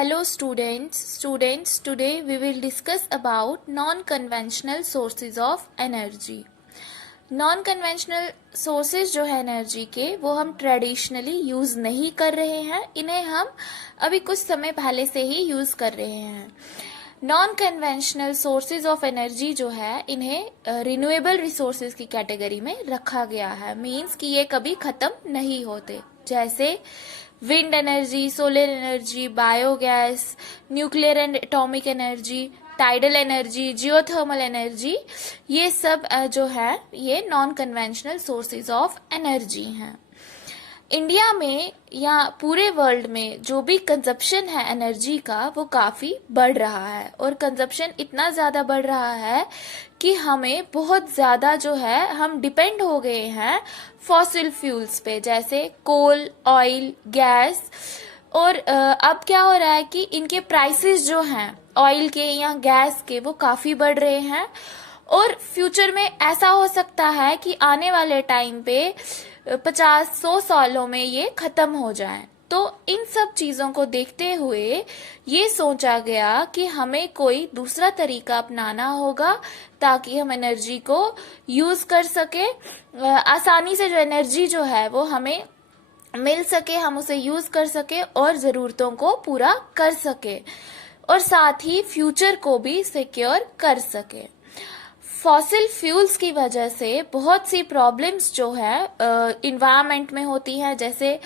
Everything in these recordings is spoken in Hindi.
Hello students, today we will discuss about non-conventional sources of energy. Non-conventional sources जो है एनर्जी के वो हम ट्रेडिशनली यूज़ नहीं कर रहे हैं, इन्हें हम अभी कुछ समय पहले से ही यूज़ कर रहे हैं. Non conventional sources of energy जो है इन्हें रिन्यूएबल रिसोर्सेज की कैटेगरी में रखा गया है. मीन्स कि ये कभी ख़त्म नहीं होते, जैसे wind energy, solar energy, biogas, nuclear and atomic energy, tidal energy, geothermal energy. ये सब जो है ये non conventional sources of energy हैं. इंडिया में या पूरे वर्ल्ड में जो भी कंजप्शन है एनर्जी का वो काफ़ी बढ़ रहा है, और कंजप्शन इतना ज़्यादा बढ़ रहा है कि हमें बहुत ज़्यादा जो है हम डिपेंड हो गए हैं फॉसिल फ्यूल्स पे, जैसे कोल, ऑयल, गैस. और अब क्या हो रहा है कि इनके प्राइसेस जो हैं ऑयल के या गैस के वो काफ़ी बढ़ रहे हैं, और फ्यूचर में ऐसा हो सकता है कि आने वाले टाइम पे 50-100 सालों में ये खत्म हो जाए. तो इन सब चीज़ों को देखते हुए ये सोचा गया कि हमें कोई दूसरा तरीका अपनाना होगा ताकि हम एनर्जी को यूज़ कर सके, आसानी से जो एनर्जी जो है वो हमें मिल सके, हम उसे यूज़ कर सके और ज़रूरतों को पूरा कर सके, और साथ ही फ्यूचर को भी सिक्योर कर सके. फॉसिल फ्यूल्स की वजह से बहुत सी प्रॉब्लम्स जो है इन्वायरमेंट में होती हैं, जैसे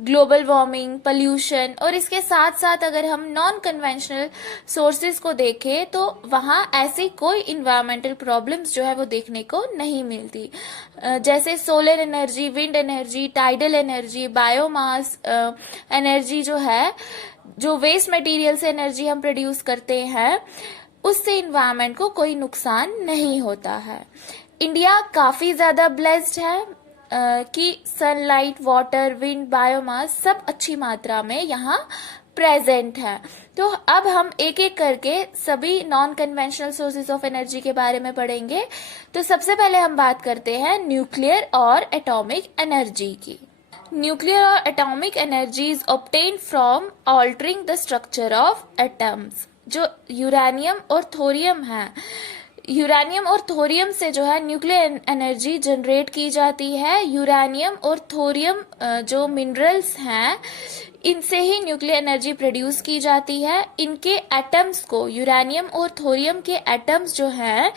ग्लोबल वार्मिंग, पोल्यूशन, और इसके साथ साथ अगर हम नॉन कन्वेंशनल सोर्सेज को देखें तो वहाँ ऐसी कोई इन्वायरमेंटल प्रॉब्लम्स जो है वो देखने को नहीं मिलती, जैसे solar energy, wind energy, tidal energy, biomass energy जो है, जो वेस्ट मटेरियल से एनर्जी हम प्रोड्यूस करते हैं उससे इन्वायरमेंट को कोई नुकसान नहीं होता है. इंडिया काफ़ी ज़्यादा ब्लेस्ड है कि सनलाइट, वाटर, विंड, बायोमास सब अच्छी मात्रा में यहाँ प्रेजेंट है. तो अब हम एक एक करके सभी non conventional sources of energy के बारे में पढ़ेंगे. तो सबसे पहले हम बात करते हैं न्यूक्लियर और एटॉमिक एनर्जी की. न्यूक्लियर और atomic energy is obtained from altering the structure of atoms. जो यूरेनियम और थोरियम है, यूरेनियम और थोरियम से जो है न्यूक्लियर एनर्जी जनरेट की जाती है. यूरेनियम और थोरियम जो मिनरल्स हैं इनसे ही न्यूक्लियर एनर्जी प्रोड्यूस की जाती है. इनके एटम्स को, यूरेनियम और थोरियम के एटम्स जो हैं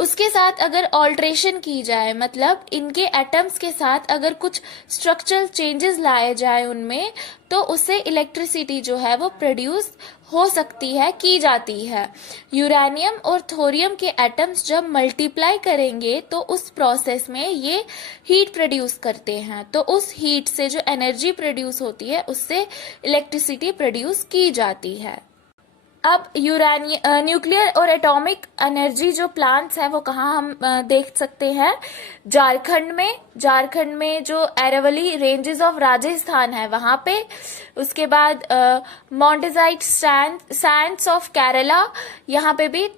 उसके साथ अगर ऑल्ट्रेशन की जाए, मतलब इनके एटम्स के साथ अगर कुछ स्ट्रक्चरल चेंजेस लाए जाए उनमें, तो उससे इलेक्ट्रिसिटी जो है वो प्रोड्यूस हो सकती है, की जाती है. यूरेनियम और थोरियम के एटम्स जब मल्टीप्लाई करेंगे तो उस प्रोसेस में ये हीट प्रोड्यूस करते हैं, तो उस हीट से जो एनर्जी प्रोड्यूस होती है उससे इलेक्ट्रिसिटी प्रोड्यूस की जाती है. अब न्यूक्लियर और एटॉमिक एनर्जी जो प्लांट्स हैं वो कहाँ हम देख सकते हैं? झारखंड में जो अरावली रेंजेस ऑफ राजस्थान है वहाँ पे. उसके बाद मॉन्टेजाइट सैंड्स ऑफ केरला, यहाँ पे भी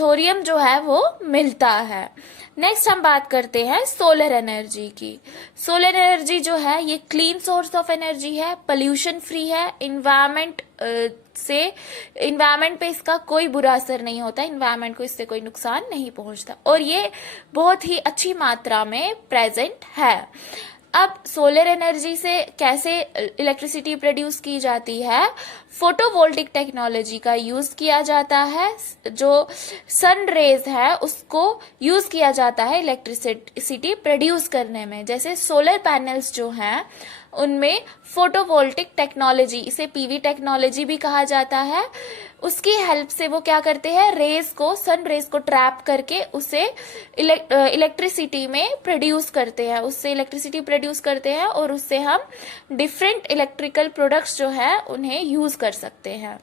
थोरियम जो है वो मिलता है. नेक्स्ट हम बात करते हैं सोलर एनर्जी की. सोलर एनर्जी जो है ये क्लीन सोर्स ऑफ एनर्जी है, पोल्यूशन फ्री है, इन्वायरमेंट पे इसका कोई बुरा असर नहीं होता, इन्वायरमेंट को इससे कोई नुकसान नहीं पहुंचता, और ये बहुत ही अच्छी मात्रा में प्रेजेंट है. अब सोलर एनर्जी से कैसे इलेक्ट्रिसिटी प्रोड्यूस की जाती है? फोटोवोल्टिक टेक्नोलॉजी का यूज किया जाता है. जो सन रेज है उसको यूज किया जाता है इलेक्ट्रिसिटी प्रोड्यूस करने में. जैसे सोलर पैनल्स जो हैं उनमें फोटोवोल्टिक टेक्नोलॉजी, इसे पीवी टेक्नोलॉजी भी कहा जाता है, उसकी हेल्प से वो क्या करते हैं, सन रेज को ट्रैप करके उसे इलेक्ट्रिसिटी में प्रोड्यूस करते हैं, उससे इलेक्ट्रिसिटी प्रोड्यूस करते हैं, और उससे हम डिफरेंट इलेक्ट्रिकल प्रोडक्ट्स जो है उन्हें यूज कर सकते हैं.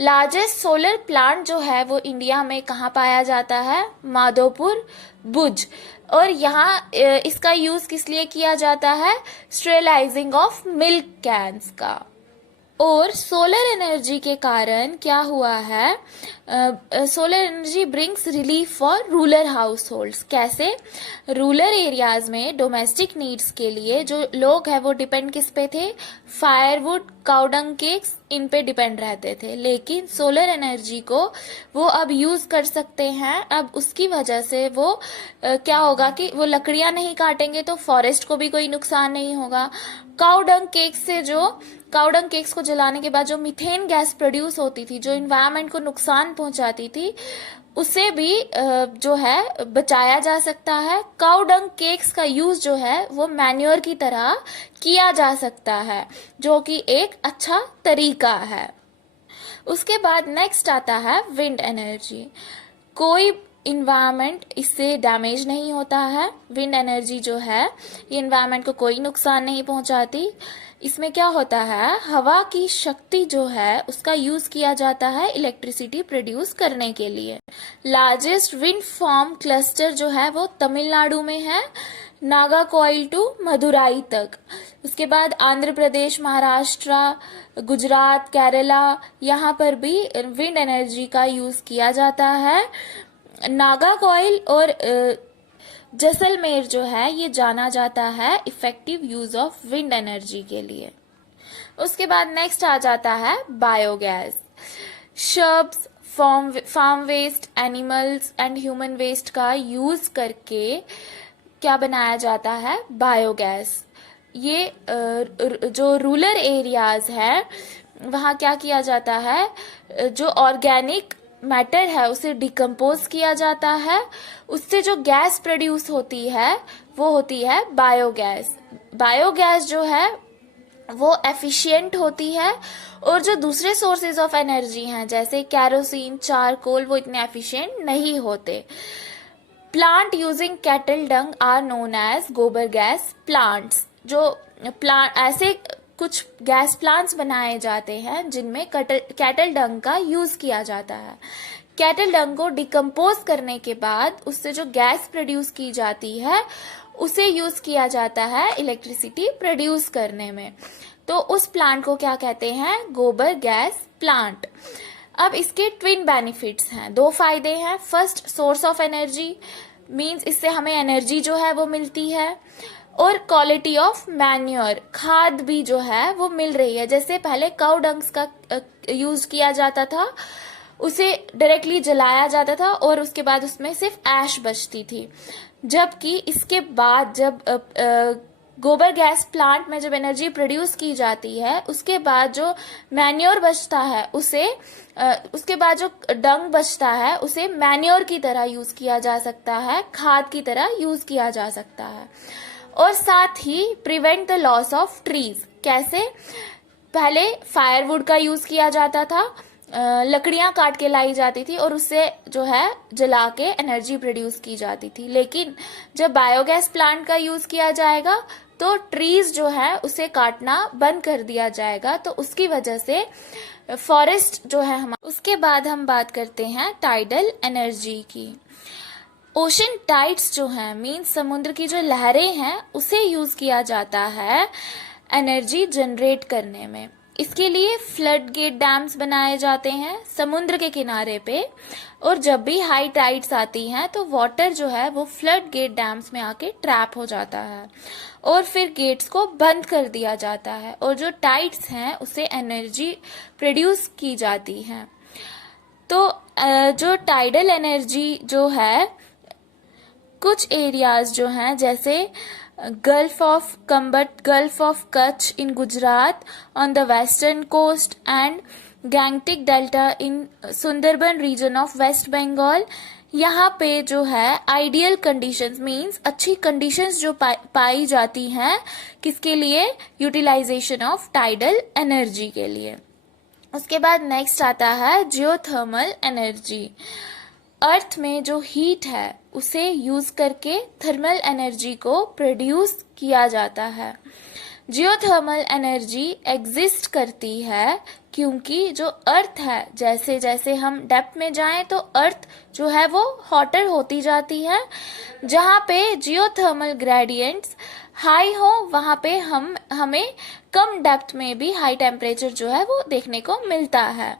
लार्जेस्ट सोलर प्लांट जो है वो इंडिया में कहाँ पाया जाता है? माधोपुर, भुज. और यहाँ इसका यूज किस लिए किया जाता है? स्टेरलाइजिंग ऑफ मिल्क कैन्स का. और सोलर एनर्जी के कारण क्या हुआ है, solar energy brings relief for rural house holds. कैसे? रूरल एरियाज में डोमेस्टिक नीड्स के लिए जो लोग हैं वो डिपेंड किस पे थे? फायरवुड, काउडंग केक्स, इन पे डिपेंड रहते थे। लेकिन सोलर एनर्जी को वो अब यूज कर सकते हैं। अब उसकी वजह से वो क्या होगा कि वो लकड़ियां नहीं काटेंगे तो फॉरेस्ट को भी कोई नुकसान नहीं होगा। काउडंग केक्स को जलाने के बाद जो मीथेन गैस प्रोड्यूस होती थी, जो इन्वायरमेंट को नुकसान पहुंचाती थी, उसे भी जो है बचाया जा सकता है। काउडंग केक्स का यूज जो है वो मैन्योर की तरह किया जा सकता है, जो कि एक अच्छा तरीका है। उसके बाद नेक्स्ट आता है विंड एनर्जी। कोई इन्वायरमेंट इससे डैमेज नहीं होता है। विंड एनर्जी जो है ये इन्वायरमेंट को कोई नुकसान नहीं पहुंचाती। इसमें क्या होता है, हवा की शक्ति जो है उसका यूज किया जाता है इलेक्ट्रिसिटी प्रोड्यूस करने के लिए। लार्जेस्ट विंड फार्म क्लस्टर जो है वो तमिलनाडु में है, नागाकोइल टू मदुराई तक। उसके बाद आंध्र प्रदेश, महाराष्ट्र, गुजरात, केरला, यहाँ पर भी विंड एनर्जी का यूज किया जाता है। नागाकोइल और जैसलमेर जो है ये जाना जाता है effective use of wind energy के लिए। उसके बाद नेक्स्ट आ जाता है biogas. Shrubs, farm waste, animals and human waste का यूज करके क्या बनाया जाता है? बायोगैस। ये जो रूरल एरियाज है वहाँ क्या किया जाता है, जो ऑर्गेनिक मैटर है उसे डिकम्पोज किया जाता है, उससे जो गैस प्रोड्यूस होती है वो होती है बायोगैस। बायोगैस जो है वो एफिशिएंट होती है, और जो दूसरे सोर्सेज ऑफ एनर्जी हैं जैसे कैरोसिन, चारकोल, वो इतने एफिशिएंट नहीं होते। Plant using cattle dung are known as gobar gas plants. जो प्लांट ऐसे कुछ गैस प्लांट्स बनाए जाते हैं जिनमें कैटल डंग का यूज किया जाता है। कैटल डंग को डिकम्पोज करने के बाद उससे जो गैस प्रोड्यूस की जाती है उसे यूज किया जाता है इलेक्ट्रिसिटी प्रोड्यूस करने में। तो उस प्लांट को क्या कहते हैं? गोबर गैस प्लांट। अब इसके ट्विन बेनिफिट्स हैं, दो फायदे हैं। First, source of energy, means इससे हमें एनर्जी जो है वो मिलती है, और क्वालिटी ऑफ मैन्योर, खाद भी जो है वो मिल रही है। जैसे पहले काउ डंग्स का यूज किया जाता था, उसे डायरेक्टली जलाया जाता था और उसके बाद उसमें सिर्फ ऐश बचती थी, जबकि इसके बाद जब गोबर गैस प्लांट में जब एनर्जी प्रोड्यूस की जाती है उसके बाद जो मैन्योर बचता है उसे उसके बाद जो डंग बचता है उसे मैन्योर की तरह यूज किया जा सकता है, खाद की तरह यूज किया जा सकता है। और साथ ही prevent the loss of trees. कैसे? पहले फायरवुड का यूज किया जाता था, लकड़ियां काट के लाई जाती थी और उससे जो है जला के एनर्जी प्रोड्यूस की जाती थी। लेकिन जब बायोगैस प्लांट का यूज किया जाएगा तो ट्रीज जो है उसे काटना बंद कर दिया जाएगा, तो उसकी वजह से फॉरेस्ट जो है हमारा। उसके बाद हम बात करते हैं टाइडल एनर्जी की। ओशन टाइड्स जो हैं, मीन्स समुद्र की जो लहरें हैं, उसे यूज किया जाता है एनर्जी जनरेट करने में। इसके लिए फ्लड गेट डैम्स बनाए जाते हैं समुद्र के किनारे पे, और जब भी हाई टाइड्स आती हैं तो वाटर जो है वो फ्लड गेट डैम्स में आके ट्रैप हो जाता है और फिर गेट्स को बंद कर दिया जाता है, और जो टाइड्स हैं उसे एनर्जी प्रोड्यूस की जाती है। तो जो टाइडल एनर्जी जो है, कुछ एरियाज जो हैं जैसे gulf of Kutch in Gujarat on the western coast and Gangetic delta in Sundarban region of west Bengal, यहाँ पे जो है आइडियल कंडीशंस, मींस अच्छी कंडीशंस जो पाई जाती हैं किसके लिए? यूटिलाइजेशन ऑफ टाइडल एनर्जी के लिए। उसके बाद नेक्स्ट आता है जियोथर्मल एनर्जी। अर्थ में जो हीट है उसे यूज करके थर्मल एनर्जी को प्रोड्यूस किया जाता है। जियोथर्मल एनर्जी एग्जिस्ट करती है क्योंकि जो अर्थ है, जैसे जैसे हम डेप्थ में जाएं तो अर्थ जो है वो हॉटर होती जाती है। जहाँ पे जियोथर्मल ग्रेडियंट्स हाई हो वहाँ पे हमें कम डेप्थ में भी हाई टेम्परेचर जो है वो देखने को मिलता है।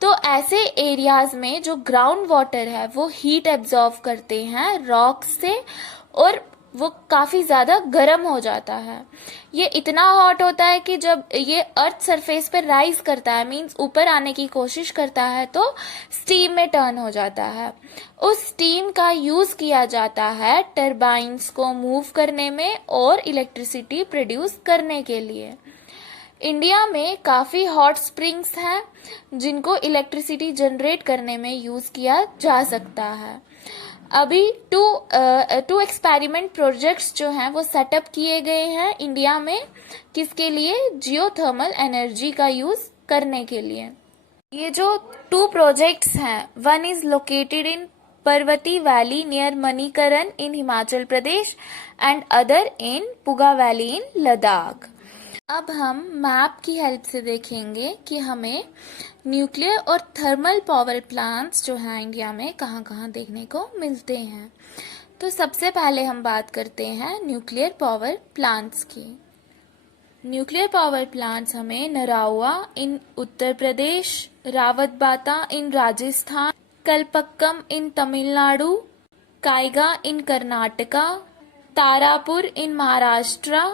तो ऐसे एरियाज में जो ग्राउंड वाटर है वो हीट एब्जॉर्व करते हैं रॉक से, और वो काफी ज्यादा गर्म हो जाता है। ये इतना हॉट होता है कि जब ये अर्थ सरफेस पर राइज करता है, मींस ऊपर आने की कोशिश करता है, तो स्टीम में टर्न हो जाता है। उस स्टीम का यूज किया जाता है टरबाइन्स को मूव करने में और इलेक्ट्रिसिटी प्रोड्यूस करने के लिए। इंडिया में काफ़ी हॉट स्प्रिंग्स हैं जिनको इलेक्ट्रिसिटी जनरेट करने में यूज़ किया जा सकता है। अभी टू एक्सपेरिमेंट प्रोजेक्ट्स जो हैं वो सेटअप किए गए हैं इंडिया में, किसके लिए? जियोथर्मल एनर्जी का यूज़ करने के लिए। ये जो 2 प्रोजेक्ट्स हैं, one is located in Parvati valley near Manikaran in Himachal Pradesh and other in Puga valley in Ladakh. अब हम मैप की हेल्प से देखेंगे कि हमें न्यूक्लियर और थर्मल पावर प्लांट्स जो हैं इंडिया में कहाँ कहाँ देखने को मिलते हैं। तो सबसे पहले हम बात करते हैं न्यूक्लियर पावर प्लांट्स की। न्यूक्लियर पावर प्लांट्स हमें नराउआ इन उत्तर प्रदेश, रावतबाता इन राजस्थान, कलपक्कम इन तमिलनाडु, कायगा इन कर्नाटका, तारापुर इन महाराष्ट्र,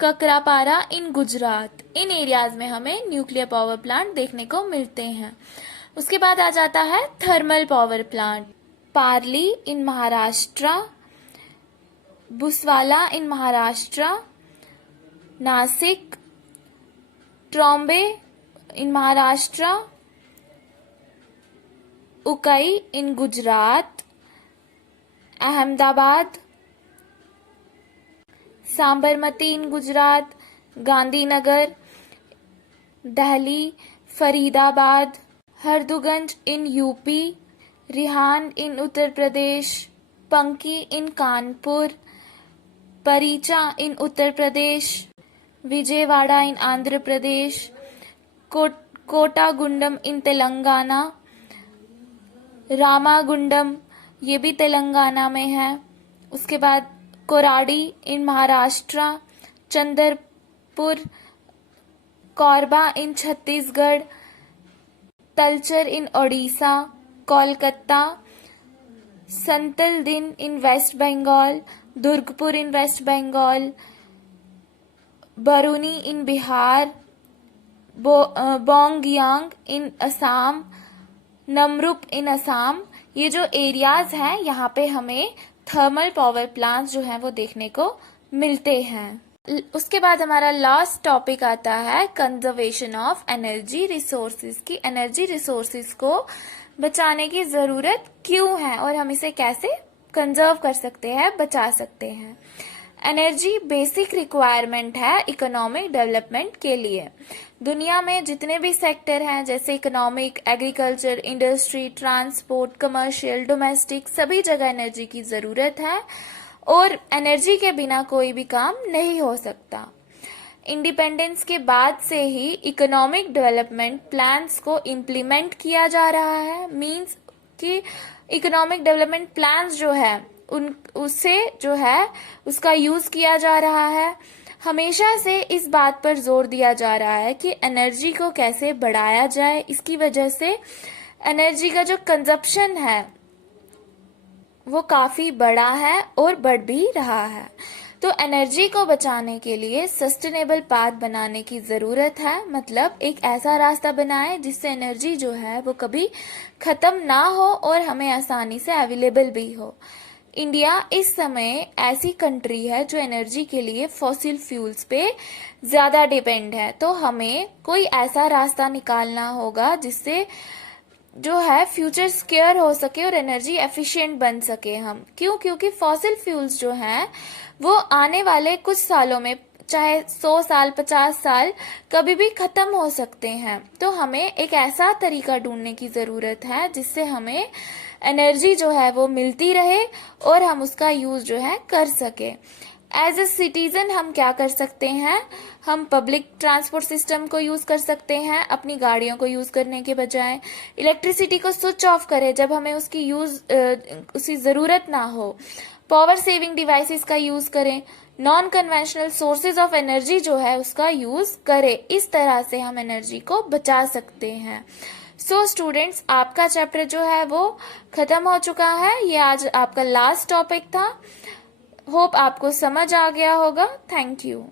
ककरापारा इन गुजरात, इन एरियाज में हमें न्यूक्लियर पावर प्लांट देखने को मिलते हैं। उसके बाद आ जाता है thermal power plant. Parli in Maharashtra, Bhusawal in Maharashtra, Nashik, Trombay in Maharashtra, Ukai in Gujarat, Ahmedabad, Sabarmati in Gujarat, Gandhinagar, Delhi, Faridabad, Harduaganj in UP, Rihand in Uttar Pradesh, Panki in Kanpur, Paricha in Uttar Pradesh, Vijayawada in Andhra Pradesh, Kothagudem in Telangana, Ramagundam ये भी तेलंगाना में है। उसके बाद Koradi in Maharashtra, Chandrapur, Korba in Chhattisgarh, Talcher in Odisha, Kolkata, Santaldih in waste Bengal, Durgapur in waste Bengal, बरूनी इन बिहार, बोंगयांग इन असम, नमरुप इन असम। ये जो एरियाज हैं यहाँ पे हमें थर्मल पावर प्लांट्स जो हैं वो देखने को मिलते हैं। उसके बाद हमारा लास्ट टॉपिक आता है कंजर्वेशन ऑफ एनर्जी रिसोर्सेज की। एनर्जी रिसोर्सेज को बचाने की ज़रूरत क्यों है और हम इसे कैसे कंजर्व कर सकते हैं, बचा सकते हैं। एनर्जी बेसिक रिक्वायरमेंट है इकोनॉमिक डेवलपमेंट के लिए। दुनिया में जितने भी सेक्टर हैं जैसे economic, agriculture, industry, transport, commercial, domestic, सभी जगह एनर्जी की ज़रूरत है और एनर्जी के बिना कोई भी काम नहीं हो सकता। इंडिपेंडेंस के बाद से ही इकोनॉमिक डेवलपमेंट प्लान्स को इम्प्लीमेंट किया जा रहा है। मींस कि इकोनॉमिक डेवलपमेंट प्लान्स जो है उससे जो है उसका यूज़ किया जा रहा है। हमेशा से इस बात पर जोर दिया जा रहा है कि एनर्जी को कैसे बढ़ाया जाए। इसकी वजह से एनर्जी का जो कंजप्शन है वो काफ़ी बड़ा है और बढ़ भी रहा है। तो एनर्जी को बचाने के लिए सस्टेनेबल पाथ बनाने की ज़रूरत है। मतलब एक ऐसा रास्ता बनाए जिससे एनर्जी जो है वो कभी ख़त्म ना हो और हमें आसानी से अवेलेबल भी हो। इंडिया इस समय ऐसी कंट्री है जो एनर्जी के लिए फॉसिल फ्यूल्स पे ज़्यादा डिपेंड है। तो हमें कोई ऐसा रास्ता निकालना होगा जिससे जो है फ्यूचर सिक्योर हो सके और एनर्जी एफिशिएंट बन सके हम। क्योंकि फॉसिल फ्यूल्स जो हैं वो आने वाले कुछ सालों में, चाहे 100 साल 50 साल, कभी भी ख़त्म हो सकते हैं। तो हमें एक ऐसा तरीका ढूंढने की ज़रूरत है जिससे हमें एनर्जी जो है वो मिलती रहे और हम उसका यूज़ जो है कर सके। एज अ सिटीजन हम क्या कर सकते हैं, हम पब्लिक ट्रांसपोर्ट सिस्टम को यूज कर सकते हैं अपनी गाड़ियों को यूज करने के बजाय। इलेक्ट्रिसिटी को स्विच ऑफ करें जब हमें उसकी जरूरत ना हो। पावर सेविंग डिवाइसेस का यूज करें। Non conventional sources of energy जो है उसका यूज करें। इस तरह से हम एनर्जी को बचा सकते हैं। सो स्टूडेंट्स, आपका चैप्टर जो है वो खत्म हो चुका है। ये आज आपका लास्ट टॉपिक था। होप आपको समझ आ गया होगा। Thank you.